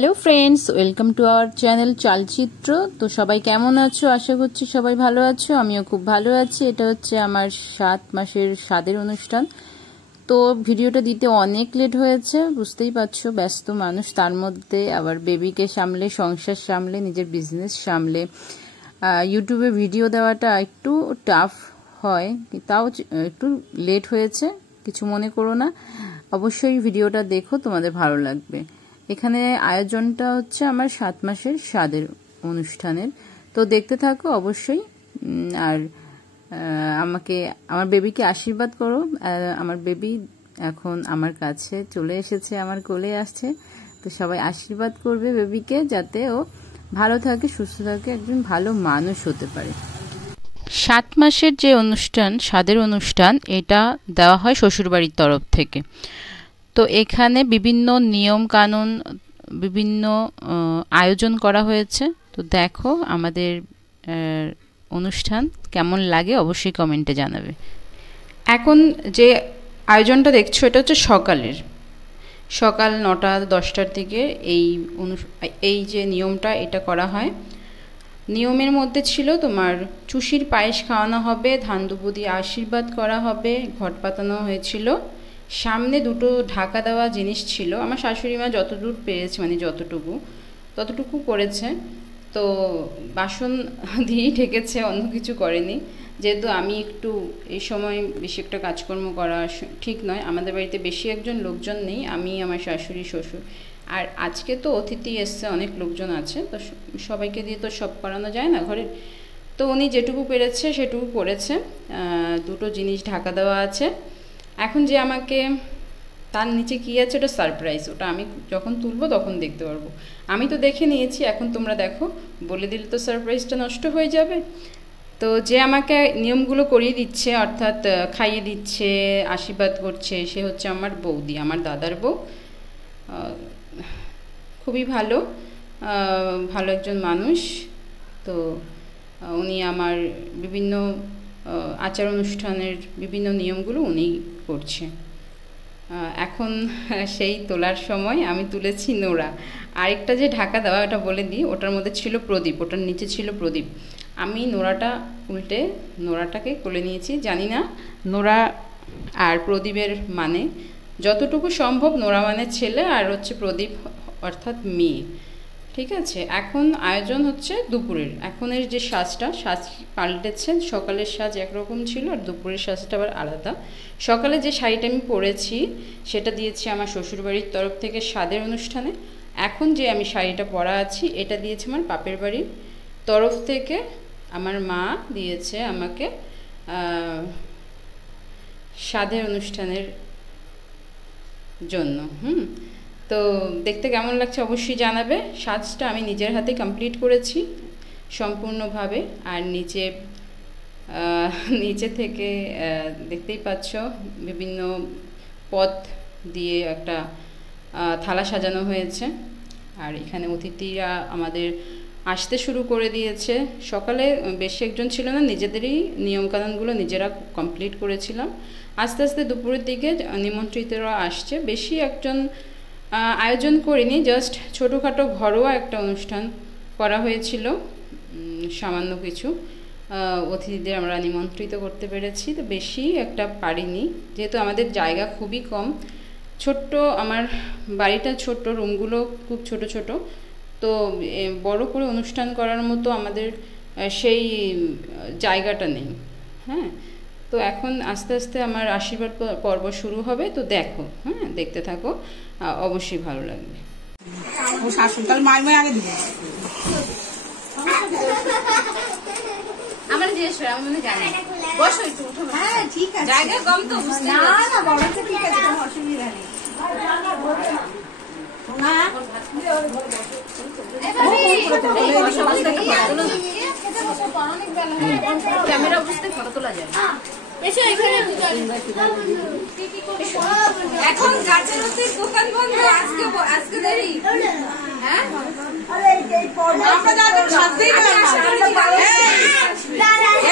Hello friends, welcome to our channel Chalchitra. তো সবাই কেমন আছো? আশা করছি সবাই ভালো আছো, আমিও খুব ভালো আছি। এটা হচ্ছে আমার 7 মাসের স্বাদের অনুষ্ঠান। তো ভিডিওটা দিতে অনেক লেট হয়েছে, বুঝতেই পারছো, ব্যস্ত মানুষ, তার মধ্যে আবার বেবিকে সামলে, সংসার সামলে, নিজের বিজনেস সামলে ইউটিউবে ভিডিও দেওয়াটা একটু টাফ হয়, তাও একটু লেট হয়েছে, কিছু মনে করো না। অবশ্যই ভিডিওটা দেখো, তোমাদের ভালো লাগবে। এখানে আয়োজনটা হচ্ছে আমার 7 মাসের স্বাদের অনুষ্ঠানের, তো দেখতে থাকো অবশ্যই। আর আমার বেবিকে আশীর্বাদ করো। আমার বেবি এখন আমার কাছে চলে এসেছে, আমার কোলে আসছে। তো সবাই আশীর্বাদ করবে বেবিকে, যাতে ও ভালো থাকে, সুস্থ থাকে, একজন ভালো মানুষ হতে পারে। 7 মাসের যে অনুষ্ঠান, স্বাদের অনুষ্ঠান, এটা দেওয়া হয় শ্বশুরবাড়ির তরফ থেকে। তো এখানে বিভিন্ন নিয়ম কানুন, বিভিন্ন আয়োজন করা হয়েছে। তো দেখো আমাদের অনুষ্ঠান কেমন লাগে অবশ্যই কমেন্টে জানাবে। এখন যে আয়োজনটা দেখছো, এটা হচ্ছে সকাল 9টা-10টার দিকে এই যে নিয়মটা, এটা করা হয়। নিয়মের মধ্যে ছিল তোমার চুষির পায়েস খাওয়ানো হবে, ধান দুব্বো দিয়ে আশীর্বাদ করা হবে, ঘট পাতানো হয়েছিল, সামনে দুটো ঢাকা দেওয়া জিনিস ছিল। আমার শাশুড়ি মা যতদূর পেরেছে, মানে ততটুকু করেছে। তো বাসন দিয়েই ঠেকেছে, অন্য কিছু করেনি। যেহেতু আমি একটু এই সময় বেশি একটা কাজকর্ম করা ঠিক নয়, আমাদের বাড়িতে বেশি একজন লোকজন নেই, আমি, আমার শাশুড়ি, শ্বশুর। আর আজকে তো অতিথি এসছে, অনেক লোকজন আছে, তো সবাইকে দিয়ে তো সব করানো যায় না ঘরের। তো উনি যেটুকু পেরেছে সেটুকু করেছে। দুটো জিনিস ঢাকা দেওয়া আছে। এখন যে আমাকে, তার নিচে কী আছে ওটা সারপ্রাইজ, ওটা আমি যখন তুলবো তখন দেখতে পারবো। আমি তো দেখে নিয়েছি, এখন তোমরা দেখো, বলে দিলে তো সারপ্রাইজটা নষ্ট হয়ে যাবে। তো যে আমাকে নিয়মগুলো করিয়ে দিচ্ছে, অর্থাৎ খাইয়ে দিচ্ছে, আশীর্বাদ করছে, সে হচ্ছে আমার বৌদি, আমার দাদার বউ। খুবই ভালো একজন মানুষ। তো উনি আমার বিভিন্ন আচার অনুষ্ঠানের বিভিন্ন নিয়মগুলো উনি করছে। এখন সেই তোলার সময় আমি তুলেছি নোড়া। আরেকটা যে ঢাকা দেওয়া, ওটা বলে দিই, ওটার মধ্যে ছিল প্রদীপ, ওটার নিচে ছিল প্রদীপ। আমি নোড়াটা উল্টে নোড়াটাকে কোলে নিয়েছি। জানি না নোড়া আর প্রদীপের মানে, যতটুকু সম্ভব নোড়া মানে ছেলে, আর হচ্ছে প্রদীপ অর্থাৎ মেয়ে। ঠিক আছে। এখন আয়োজন হচ্ছে দুপুরের। এখনের যে সাজ পাল্টেছে, সকালের সাজ একরকম ছিল আর দুপুরের সাজটা আবার আলাদা। সকালে যে শাড়িটা আমি পরেছি সেটা দিয়েছি আমার শ্বশুরবাড়ির তরফ থেকে স্বাদের অনুষ্ঠানে। এখন যে আমি শাড়িটা পরা আছি, এটা দিয়েছে আমার বাপের বাড়ির তরফ থেকে, আমার মা দিয়েছে আমাকে স্বাদের অনুষ্ঠানের জন্য। তো দেখতে কেমন লাগছে অবশ্যই জানাবে। সাজটা আমি নিজের হাতে কমপ্লিট করেছি সম্পূর্ণভাবে। আর নিচে থেকে দেখতেই পাচ্ছ বিভিন্ন পদ দিয়ে একটা থালা সাজানো হয়েছে। আর এখানে অতিথিরা আমাদের আসতে শুরু করে দিয়েছে। সকালে বেশি একজন ছিল না, নিজেদেরই নিয়মকানুনগুলো নিজেরা কমপ্লিট করেছিলাম। আস্তে আস্তে দুপুরের দিকে নিমন্ত্রিতরা আসছে। বেশি একজন আয়োজন করিনি, জাস্ট ছোটোখাটো ঘরোয়া একটা অনুষ্ঠান করা হয়েছিল। সামান্য কিছু অতিথিদের আমরা নিমন্ত্রিত করতে পেরেছি, তো বেশি একটা পারিনি, যেহেতু আমাদের জায়গা খুবই কম, ছোট্ট, আমার বাড়িটা ছোট্ট, রুমগুলো খুব ছোট ছোট। তো বড় করে অনুষ্ঠান করার মতো আমাদের সেই জায়গাটা নেই। হ্যাঁ, তো এখন আস্তে আস্তে আমার আশীর্বাদ পর্ব শুরু হবে। তো দেখো, দেখতে থাকো, অবশ্যই ভালো লাগবে। আমার জিজ্ঞেস করে, আমি মনে জানি, বসো একটু, উঠো। হ্যাঁ ঠিক আছে, জায়গা কম তো, না না বড় তো ঠিক আছে, কোনো অসুবিধা নেই। ক্যামেরা বুঝতে ফটো তোলা যায়। এখন গাছের দোকান বন্ধ, আজকে দেরি। হ্যাঁ, আমরা সাজতেই গেলাম,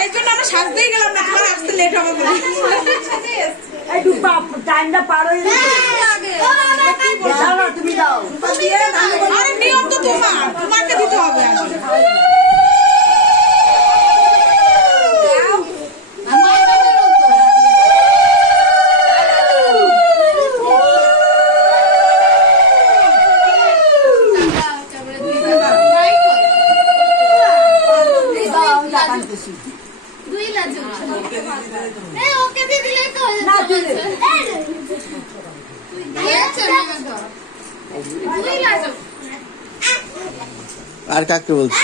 এই জন্য আমরা সাজতেই গেলাম না, তোমার আসতে লেট হবে বলে। টাইমটা পার হয়ে যাবে, তুমি দাও। তোমাকে দিতে হবে আর কাকে বলছি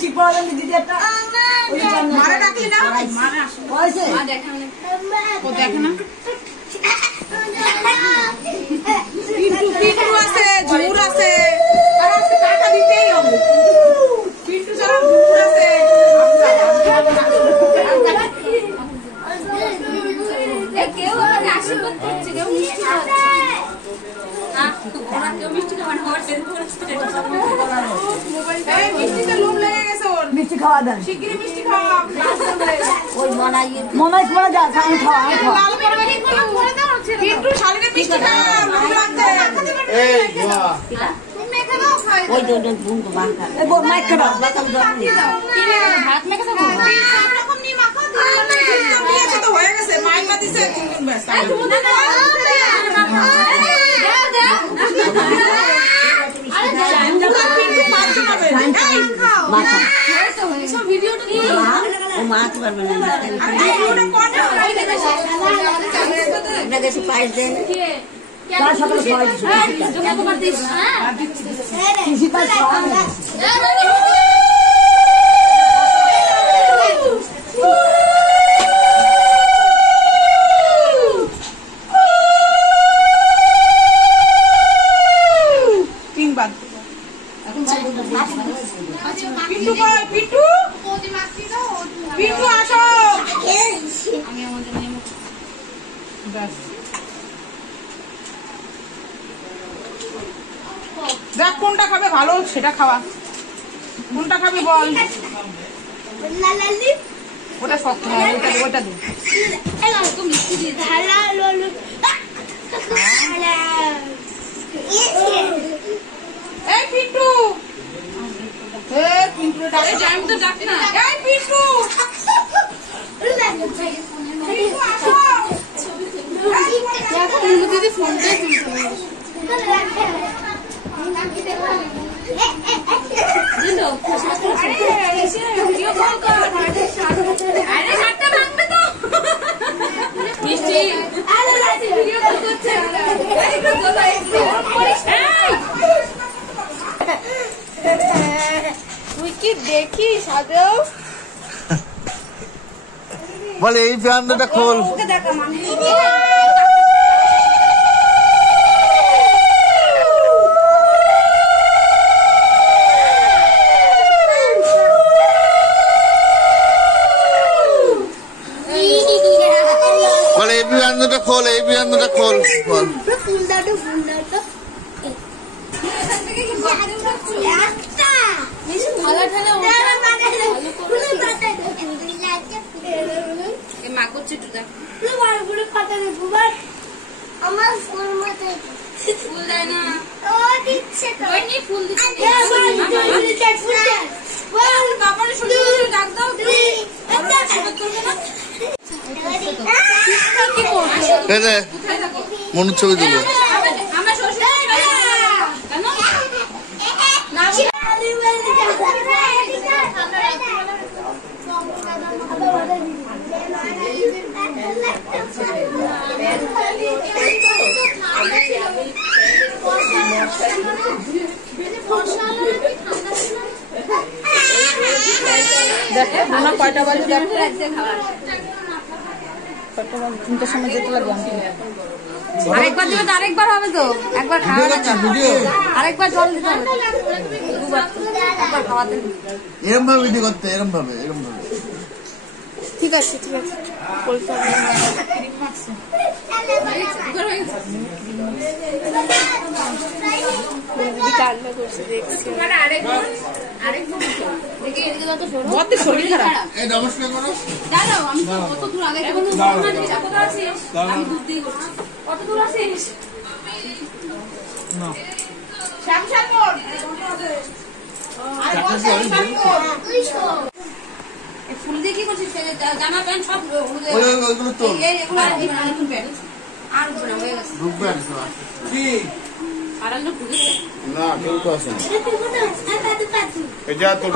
ঠিক করে দিদি একটা মারা ডাকলি না দেখে না পিন্টু আছে ঝুমুর আছে আর আজকে টাকা দিতেই হবে পিন্টু ছাড়া ঝুমুর আছে কেউ আমাকে আশীর্বাদ করছে কেউ মিষ্টি খাওয়াচ্ছে ওরা কেউ মিষ্টি খাওয়ানো আমার সেরকম মিষ্টিতে লোভ লেগে গেছে ওর মিষ্টি খাওয়া দেন শিগগিরই মিষ্টি খাওয়া ওই মনে যা খাই খাওয়া লাল করবে পিন্টু শালিনে মিষ্টি খাওয়া লোভ লাগছে এই বাহ ওই দুটো বুন তো বাঁকা এই বল মাইক কাটা ভাত মেখে দেবো এরকম নি মাখা দিয়েছে তো হয়ে গেছে মাইমা দিছে তিন দিন ব্যস্ত পায়েস দেন পিন্টু কই পিন্টু পিন্টু আসো আমি আমাদের নিয়ে ব্যাস দেখ কোনটা খাবে ভালো সেটা খাওয়া কোনটা খাবি বল ওটা শক্ত হয় ওটা দে এই পিন্টু পিন্টু ডাকে আমি তো ডাক না এই পিন্টু দিদি ফোন তুই কি দেখিস আদৌ বলে এই প্যান্টটা খোল বলে এই প্যান্টটা খোল এই প্যান্টটা খোল বল মা করছে একটু দেখ আমার ফোন মতো ফুল দেয় না ও দিচ্ছে তো ওই নি ফুল দিচ্ছে বাবার শুধু ডাক দাও মনুর ছবি তুলো আমার শ্বশুর কেন না দেখে মনে কয়টা বাজে দেখো তিনটার সময় যেতে লাগে আরেকবার দিলে তো আরেকবার হবে তো একবার খাওয়া আরেকবার জল দিতে হবে দুবার একবার খাওয়াতে এরম ভাবে ভিডিও করতে এরম ভাবে ঠিক আছে বলতে হবে শরীর খারাপ নমস্কার করো দাঁড়াও আমি কত দূর আগে কত আছিস আমি দুধ দিয়ে করছি কত দূর আছিস না শ্যামশান মোড় আরে বল শ্যামশান মোড় ফুল দিয়ে কি করছিস জামা প্যান্ট সব ওইগুলো তো এগুলো আর উপরে হয়ে গেছে ঢুকবে কি আর লোক ঢুকেছে না কেউ তো আসে না এটা তো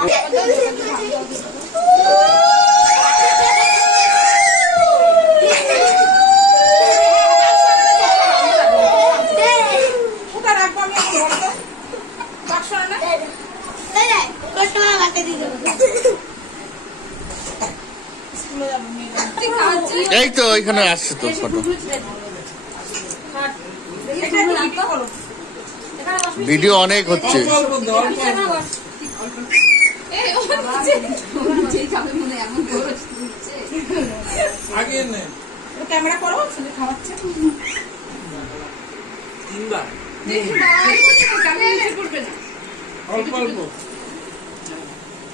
কোথায় রাখবো আমি বলতো বাক্স না স্কুলে যাবো এই তো ওইখানে আসছে তো ফটো ভিডিও অনেক হচ্ছে ক্যামেরা করো ছেলে খাওয়াচ্ছে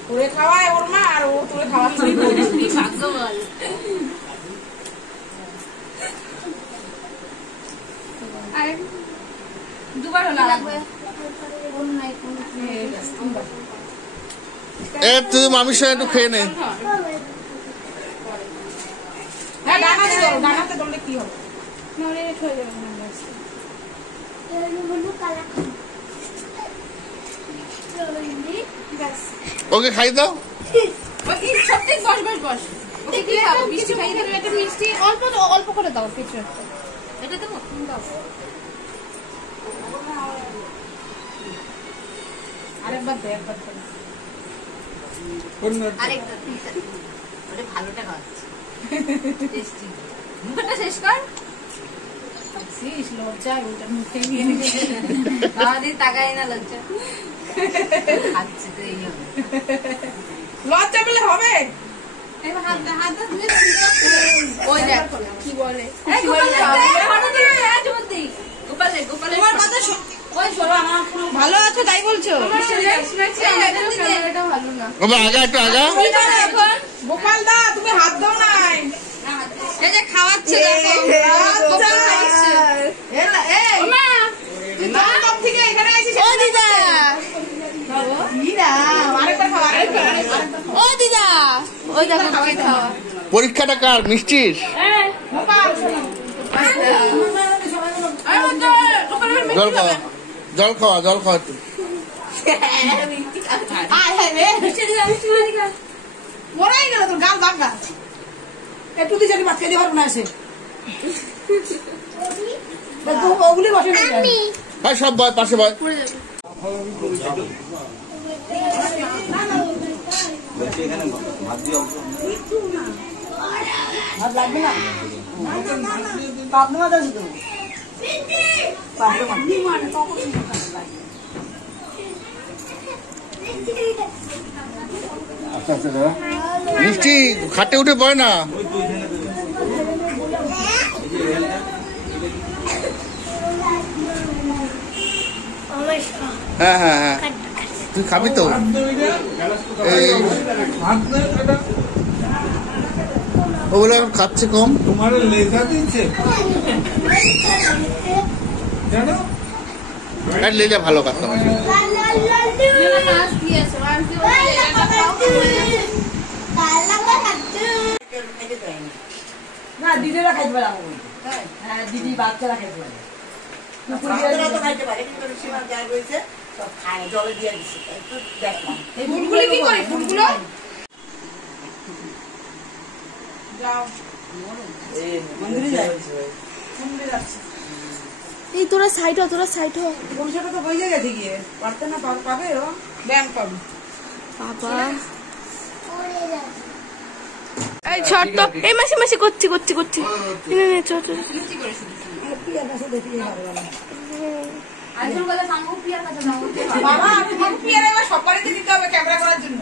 ওরে খাওয়ায় ওর মা আর ও তোরে খাওয়াচ্ছে দুবার হলো তুই মামির সঙ্গে একটু খেয়ে নে হ্যাঁ ডানাতে ধরলে কি হবে ওকে খাই দাও সত্যি বস বস বস ওকে কি খাবো মিষ্টি খাই দেবে একটা মিষ্টি অল্প অল্প করে দাও কিছু এটা দেবো দাও আরেকবার দে একবার আরেকটা ওরে ভালোটা খাওয়াচ্ছে টেস্টি মুখটা শেষ কর লজ্জায় ওটা মুখে নিয়ে আমাদের তাকাই না লজ্জা খাচ্ছে তো এই হবে লজ্জা পেলে হবে এবার হাত ধুয়ে ওই দেখ কি বলে গোপালের ওই শোনো আমার ভালো আছো তাই বলছো ভালো না আগা একটু আগা গোপাল দা তুমি হাত দাও নাই এই যে খাওয়াচ্ছে থেকে এখানে আসিস ও দিদা ও দিদা ওই দেখো খাওয়া পরীক্ষাটা কার মিষ্টির জল খাওয়া একটু মরাই গেল তোর গাল ভাঙা একটু দিয়ে যদি মাছকে দিয়ে পারবো না আসে ওগুলি বসে ভাই সব বয় পাশে বয় ভাত লাগবে না পাবনা মাছ আছে তো মিষ্টি খাটে উঠে পড়ে না হ্যাঁ হ্যাঁ হ্যাঁ তুই খাবি তো ওগুলো খাচ্ছে কম তোমার লেখা দিচ্ছে জানো লেজা ভালো কাস্টমার না দিদিরা খাইতে পারে হ্যাঁ দিদি বাচ্চারা খাইতে পারে ফুলগুলো কি করি ফুলগুলো এই তোরা সাইড হ পরিষেবা তো হয়ে গেছে গিয়ে পারতে না পাবে ও ব্যায়াম পাবে বাবা এই ছোট এই মাসি করছি নে নে চল বাবা তোমার পিয়ারে এবার সব বাড়িতে দিতে হবে ক্যামেরা করার জন্য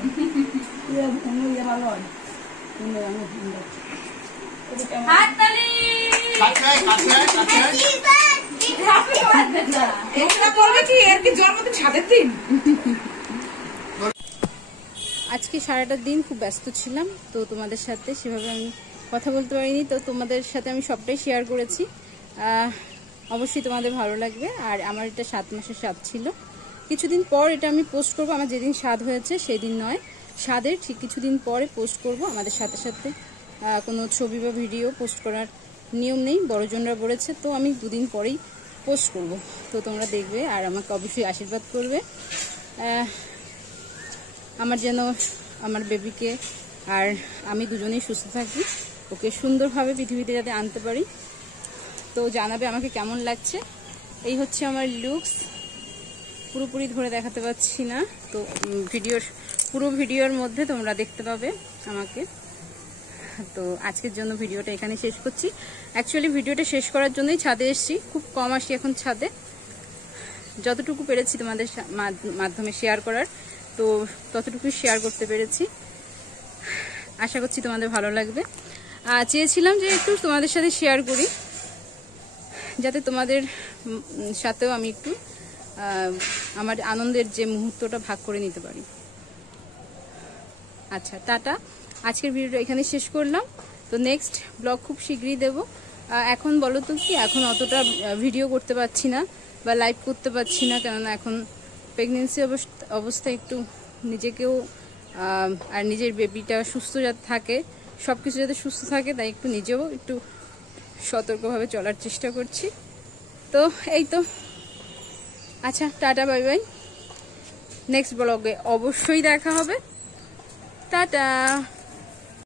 হাততালি এটা বলবে কি এর কি জন্মদিন ছাদের দিন আজকে সারাটা দিন খুব ব্যস্ত ছিলাম, তো তোমাদের সাথে সেভাবে আমি কথা বলতে পারিনি। তো তোমাদের সাথে আমি সবটাই শেয়ার করেছি, অবশ্যই তোমাদের ভালো লাগবে। আর আমার এটা 7 মাসের স্বাদ ছিল। কিছুদিন পর এটা আমি পোস্ট করব, আমার যেদিন স্বাদ হয়েছে সেদিন নয়, স্বাদের ঠিক কিছুদিন পরে পোস্ট করব। আমাদের সাথে সাথে কোনো ছবি বা ভিডিও পোস্ট করার নিয়ম নেই, বড়জনরা বলেছে, তো আমি 2 দিন পরেই পোস্ট করব। তো তোমরা দেখবে আর আমাকে অবশ্যই আশীর্বাদ করবে, আমার যেন আমার বেবিকে আর আমি দুজনেই সুস্থ থাকি, ওকে সুন্দরভাবে পৃথিবীতে যাতে আনতে পারি। তো জানাবে আমাকে কেমন লাগছে। এই হচ্ছে আমার লুকস, পুরোপুরি ধরে দেখাতে পারছি না, তো পুরো ভিডিওর মধ্যে তোমরা দেখতে পাবে আমাকে। তো আজকের জন্য ভিডিওটা এখানে শেষ করছি। অ্যাকচুয়ালি ভিডিওটা শেষ করার জন্যই ছাদে এসেছি, খুব কম আসি এখন ছাদে, যতটুকু পেরেছি তোমাদের মাধ্যমে শেয়ার করার, তো ততটুকু শেয়ার করতে পেরেছি। আশা করছি তোমাদের ভালো লাগবে। চেয়েছিলাম যে একটু তোমাদের সাথে শেয়ার করি, যাতে তোমাদের সাথেও আমি একটু আমার আনন্দের যে মুহূর্তটা ভাগ করে নিতে পারি। আচ্ছা, টাটা। আজকের ভিডিওটা এখানে শেষ করলাম। তো নেক্সট ব্লগ খুব শীঘ্রই দেব। এখন বলো তো কি, এখন অতটা ভিডিও করতে পারছি না বা লাইভ করতে পারছি না, কেননা এখন প্রেগনেন্সি অবস্থায় একটু নিজেকেও আর নিজের বেবিটা সুস্থ যাতে থাকে, সব কিছু যাতে সুস্থ থাকে, তাই একটু নিজেও একটু সতর্কভাবে চলার চেষ্টা করছি। তো এই তো, আচ্ছা টাটা, বাই বাই। নেক্সট ব্লগে অবশ্যই দেখা হবে। টাটা।